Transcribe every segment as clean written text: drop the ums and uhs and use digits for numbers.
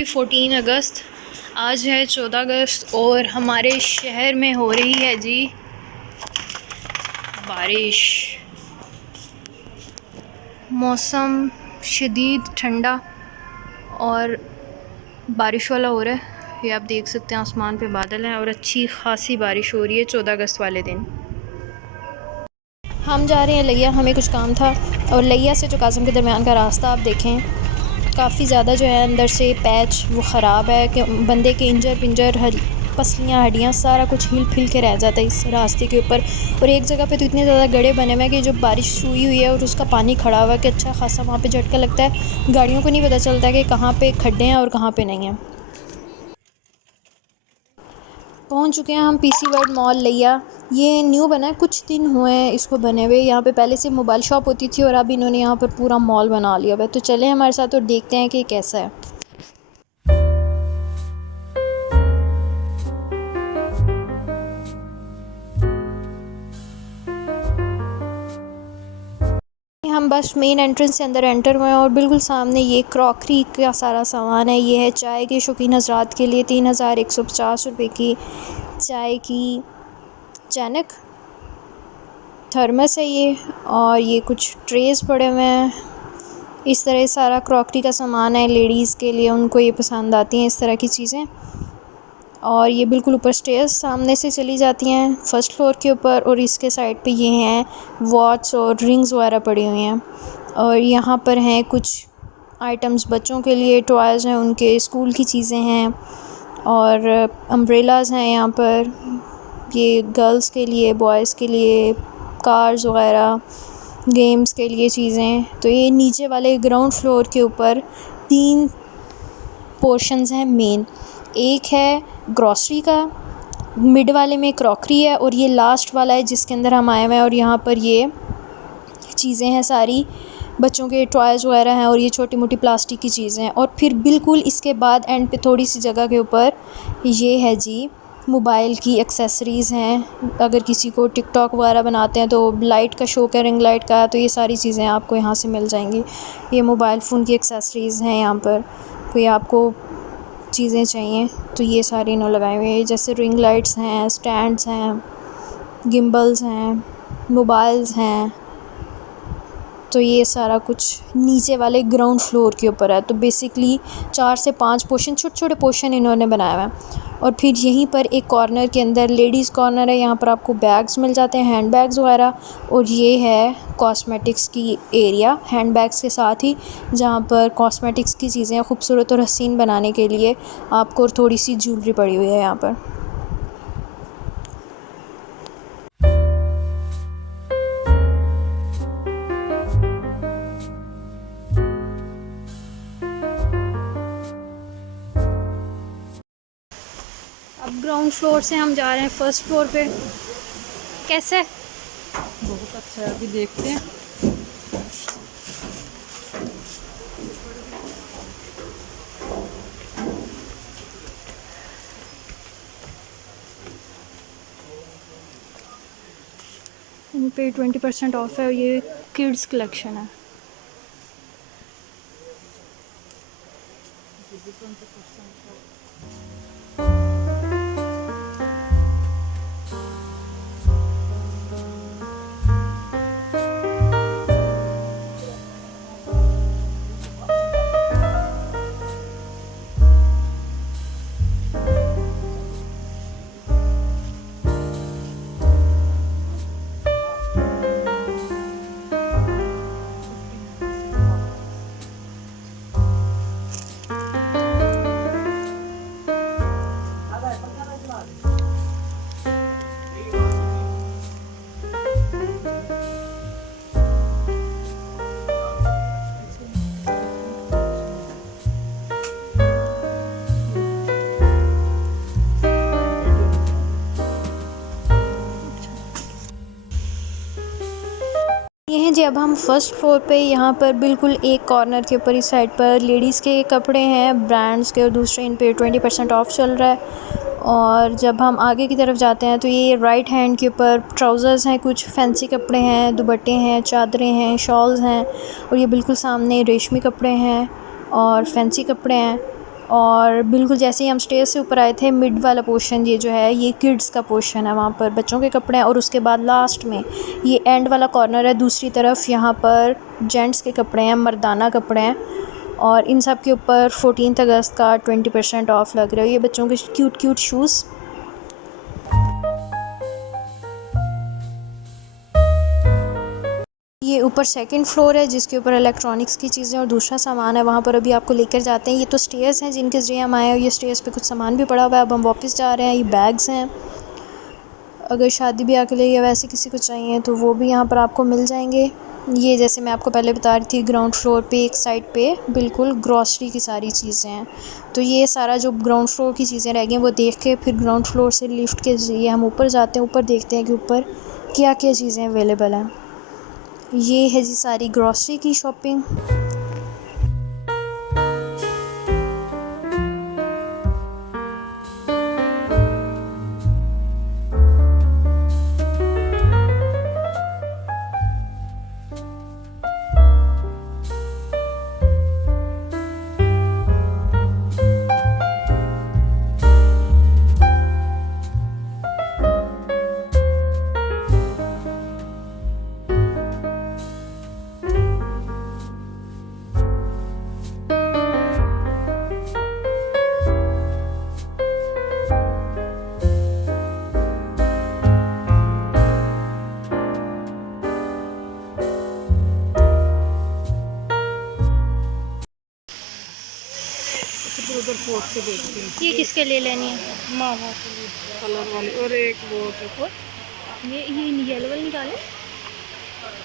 अभी 14 अगस्त, आज है 14 अगस्त और हमारे शहर में हो रही है जी बारिश। मौसम शदीद ठंडा और बारिश वाला हो रहा है। ये आप देख सकते हैं, आसमान पे बादल हैं और अच्छी खासी बारिश हो रही है 14 अगस्त वाले दिन। हम जा रहे हैं लिया, हमें कुछ काम था और लिया से जो काज़म के दरमियान का रास्ता आप देखें, काफ़ी ज़्यादा जो है अंदर से पैच वो ख़राब है कि बंदे के इंजर पिंजर पसलियाँ हड्डियाँ सारा कुछ हिल फिल के रह जाता है इस रास्ते के ऊपर। और एक जगह पे तो इतने ज़्यादा गड्ढे बने हुए हैं कि जो बारिश हुई हुई है और उसका पानी खड़ा हुआ है कि अच्छा खासा वहाँ पे झटका लगता है। गाड़ियों को नहीं पता चलता कि कहाँ पे खड्डे हैं और कहाँ पे नहीं हैं। पहुंच चुके हैं हम पीसी वर्ल्ड मॉल लिया। ये न्यू बना है, कुछ दिन हुए हैं इसको बने हुए। यहाँ पे पहले से मोबाइल शॉप होती थी और अब इन्होंने यहाँ पर पूरा मॉल बना लिया हुआ है। तो चले हमारे साथ और देखते हैं कि कैसा है। हम बस मेन एंट्रेंस से अंदर एंटर हुए हैं और बिल्कुल सामने ये क्रॉकरी का सारा सामान है। ये है चाय के शौकीन हज़रात के लिए 3150 रुपये की चाय की चैनक थर्मस है ये। और ये कुछ ट्रेस पड़े हुए हैं। इस तरह सारा क्रॉकरी का सामान है लेडीज़ के लिए, उनको ये पसंद आती हैं इस तरह की चीज़ें। और ये बिल्कुल ऊपर स्टेयर्स सामने से चली जाती हैं फ़र्स्ट फ्लोर के ऊपर। और इसके साइड पे ये हैं वॉच और रिंग्स वगैरह पड़ी हुई हैं। और यहाँ पर हैं कुछ आइटम्स बच्चों के लिए, टॉयज़ हैं, उनके स्कूल की चीज़ें हैं और अम्ब्रेलाज़ हैं यहाँ पर। ये गर्ल्स के लिए, बॉयज़ के लिए, कार्स वगैरह, गेम्स के लिए चीज़ें। तो ये नीचे वाले ग्राउंड फ्लोर के ऊपर 3 पोर्शंस हैं मेन। एक है ग्रॉसरी का, मिड वाले में क्रॉकरी है और ये लास्ट वाला है जिसके अंदर हम आए हुए हैं। और यहाँ पर ये चीज़ें हैं सारी, बच्चों के टॉयज़ वगैरह हैं और ये छोटी मोटी प्लास्टिक की चीज़ें हैं। और फिर बिल्कुल इसके बाद एंड पे थोड़ी सी जगह के ऊपर ये है जी मोबाइल की एक्सेसरीज़ हैं। अगर किसी को टिकटॉक वगैरह बनाते हैं तो लाइट का शौक़ है, रिंग लाइट का, तो ये सारी चीज़ें आपको यहाँ से मिल जाएंगी। ये मोबाइल फ़ोन की एक्सेसरीज़ हैं। यहाँ पर कोई आपको चीज़ें चाहिए तो ये सारी इन्होंने लगाए हुए हैं, जैसे रिंग लाइट्स हैं, स्टैंड्स हैं, गिम्बल्स हैं, मोबाइल्स हैं। तो ये सारा कुछ नीचे वाले ग्राउंड फ्लोर के ऊपर है। तो बेसिकली 4 से 5 पोर्शन, छोटे छोटे पोर्शन इन्होंने बनाया हुआ है। और फिर यहीं पर एक कॉर्नर के अंदर लेडीज़ कॉर्नर है, यहाँ पर आपको बैग्स मिल जाते हैं, हैंड बैग्स वगैरह। और ये है कॉस्मेटिक्स की एरिया, हैंड बैग्स के साथ ही, जहाँ पर कॉस्मेटिक्स की चीज़ें खूबसूरत और हसीन बनाने के लिए आपको थोड़ी सी ज्वेलरी पड़ी हुई है यहाँ पर। अब ग्राउंड फ्लोर से हम जा रहे हैं फर्स्ट फ्लोर पे। कैसे? बहुत अच्छा है, अभी देखते हैं। इन पे 20% ऑफ है और ये किड्स कलेक्शन है। ये हैं जी, अब हम फर्स्ट फ्लोर पे, यहाँ पर बिल्कुल एक कॉर्नर के ऊपर इस साइड पर लेडीज़ के कपड़े हैं ब्रांड्स के और दूसरे इन पे 20% ऑफ चल रहा है। और जब हम आगे की तरफ जाते हैं तो ये राइट हैंड के ऊपर ट्राउज़र्स हैं, कुछ फैंसी कपड़े हैं, दुपट्टे हैं, चादरें हैं, शॉल्स हैं। और ये बिल्कुल सामने रेशमी कपड़े हैं और फैंसी कपड़े हैं। और बिल्कुल जैसे ही हम स्टेज से ऊपर आए थे, मिड वाला पोर्शन ये जो है ये किड्स का पोर्शन है, वहाँ पर बच्चों के कपड़े हैं। और उसके बाद लास्ट में ये एंड वाला कॉर्नर है, दूसरी तरफ यहाँ पर जेंट्स के कपड़े हैं, मर्दाना कपड़े हैं। और इन सब के ऊपर 14 अगस्त का 20% ऑफ लग रहा है। ये बच्चों के क्यूट क्यूट शूज़। ये ऊपर सेकंड फ्लोर है जिसके ऊपर इलेक्ट्रॉनिक्स की चीज़ें और दूसरा सामान है, वहाँ पर अभी आपको लेकर जाते हैं। ये तो स्टेयर्स हैं जिनके ज़रिए हम आए हैं, ये स्टेयर्स पे कुछ सामान भी पड़ा हुआ है। अब हम वापस जा रहे हैं। ये बैग्स हैं, अगर शादी ब्याह के लिए या वैसे किसी को चाहिए तो वो भी यहाँ पर आपको मिल जाएंगे। ये जैसे मैं आपको पहले बता रही थी, ग्राउंड फ्लोर पे एक साइड पे बिल्कुल ग्रॉसरी की सारी चीज़ें हैं। तो ये सारा जो ग्राउंड फ्लोर की चीज़ें रह गई हैं वो देख के फिर ग्राउंड फ्लोर से लिफ्ट के ज़रिए हम ऊपर जाते हैं, ऊपर देखते हैं कि ऊपर क्या क्या चीज़ें अवेलेबल हैं। ये है जी सारी ग्रॉसरी की शॉपिंग। फिर उधर फोर्ट से देखती हूँ। ये किसके लिए लेनी है? मामा के लिए कलर वाली। और एक वो देखो, ये येलो वाली निकाले।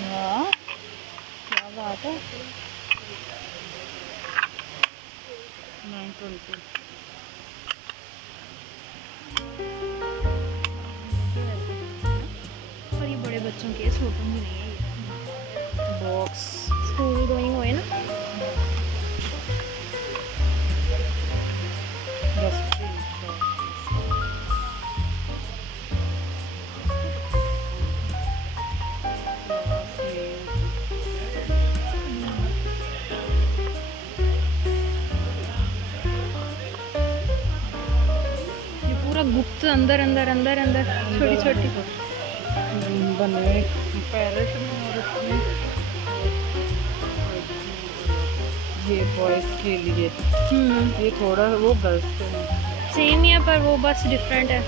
हाँ क्या बात है। 920। और ये बड़े बच्चों के छोटों की नहीं है, ये बॉक्स स्कूल गोइंग हुए ना। ये पूरा गुप्त अंदर अंदर अंदर अंदर छोटी छोटी बने पैरेट में। और इसमें ये बॉयज के लिए, ये थोड़ा वो गर्ल्स के हैं। सेम ही है पर वो बस डिफरेंट है।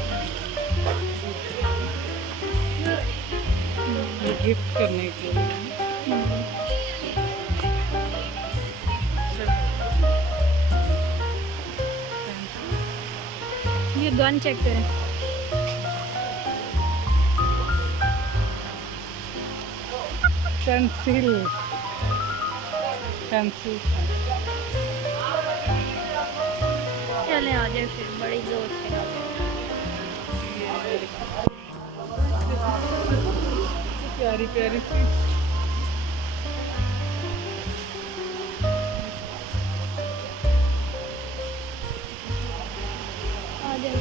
ये गिफ्ट करने के लिए। ये गन चेक करें। पेंसिल पेंसिल चलें आ जाए फिर बड़ी जोर से। प्यारी प्यारी सी। आ जाए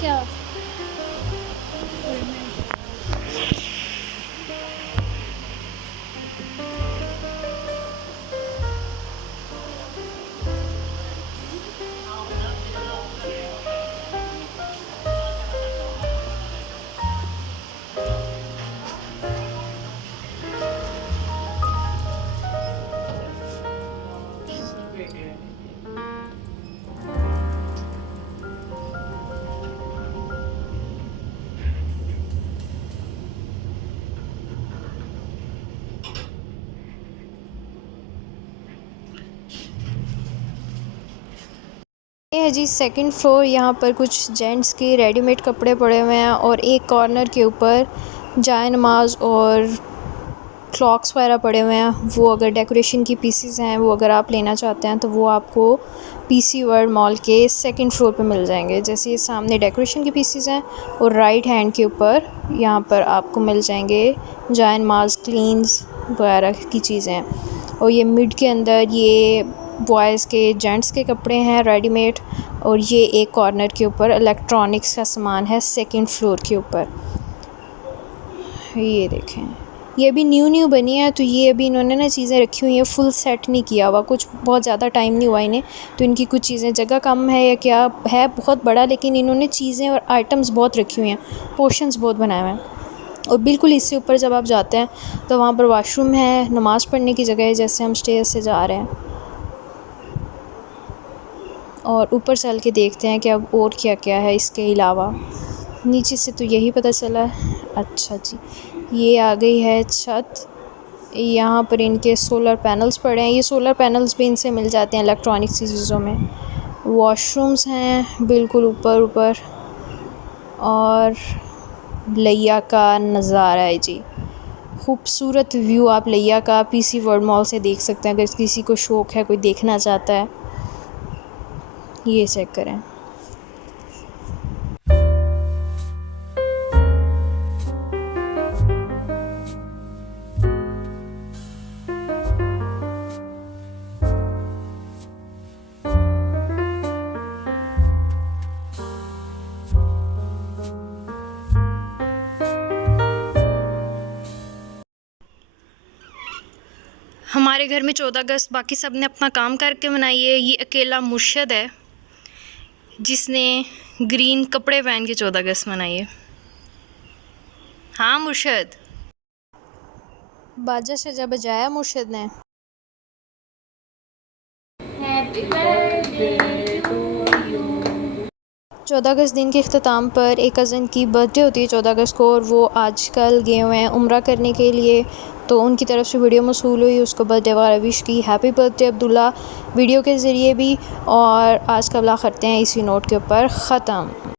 क्या? ये है जी सेकंड फ्लोर। यहाँ पर कुछ जेंट्स के रेडीमेड कपड़े पड़े हुए हैं और एक कॉर्नर के ऊपर जाए नमाज और क्लॉक्स वगैरह पड़े हुए हैं। वो अगर डेकोरेशन की पीसीज हैं वो अगर आप लेना चाहते हैं तो वो आपको पीसी वर्ल्ड मॉल के सेकंड फ्लोर पे मिल जाएंगे। जैसे ये सामने डेकोरेशन की पीसीज हैं और राइट हैंड के ऊपर यहाँ पर आपको मिल जाएंगे जाए नमाज क्लीन्स वगैरह की चीज़ें। और ये मिड के अंदर ये बॉयज़ के जेंट्स के कपड़े हैं रेडीमेड। और ये एक कॉर्नर के ऊपर इलेक्ट्रॉनिक्स का सामान है सेकंड फ्लोर के ऊपर। ये देखें, ये अभी न्यू बनी है, तो ये अभी इन्होंने ना चीज़ें रखी हुई हैं, फुल सेट नहीं किया हुआ, कुछ बहुत ज़्यादा टाइम नहीं हुआ इन्हें, तो इनकी कुछ चीज़ें जगह कम है या क्या है बहुत बड़ा, लेकिन इन्होंने चीज़ें और आइटम्स बहुत रखी हुई हैं, पोर्शंस बहुत बनाए हुए हैं। और बिल्कुल इससे ऊपर जब आप जाते हैं तो वहाँ पर वॉशरूम है, नमाज़ पढ़ने की जगह है, जैसे हम स्टेज से जा रहे हैं, और ऊपर चल के देखते हैं कि अब और क्या क्या है इसके अलावा। नीचे से तो यही पता चला है। अच्छा जी, ये आ गई है छत। यहाँ पर इनके सोलर पैनल्स पड़े हैं, ये सोलर पैनल्स भी इनसे मिल जाते हैं इलेक्ट्रॉनिक चीज़ों में। वॉशरूम्स हैं बिल्कुल ऊपर, और लिया का नज़ारा है जी, खूबसूरत व्यू आप लिया का पीसी वर्ल्ड मॉल से देख सकते हैं, अगर किसी को शौक़ है, कोई देखना चाहता है। ये चेक करें। हमारे घर में 14 अगस्त बाकी सब ने अपना काम करके मनाई है। ये अकेला मुर्शद है जिसने ग्रीन कपड़े पहन के 14 अगस्त मनाई है। हाँ मुर्शद, बाजा शजा बजाया मुर्शद ने। Happy birthday to you. 14 अगस्त दिन के अख्ताम पर एक कज़न की बर्थडे होती है 14 अगस्त को, और वो आजकल गए हुए हैं उम्रा करने के लिए, तो उनकी तरफ से वीडियो मौसूल हुई, उसको बर्थडे वगैरह विश की, हैप्पी बर्थडे अब्दुल्ला वीडियो के ज़रिए भी। और आज का व्लॉग करते हैं इसी नोट के ऊपर ख़त्म।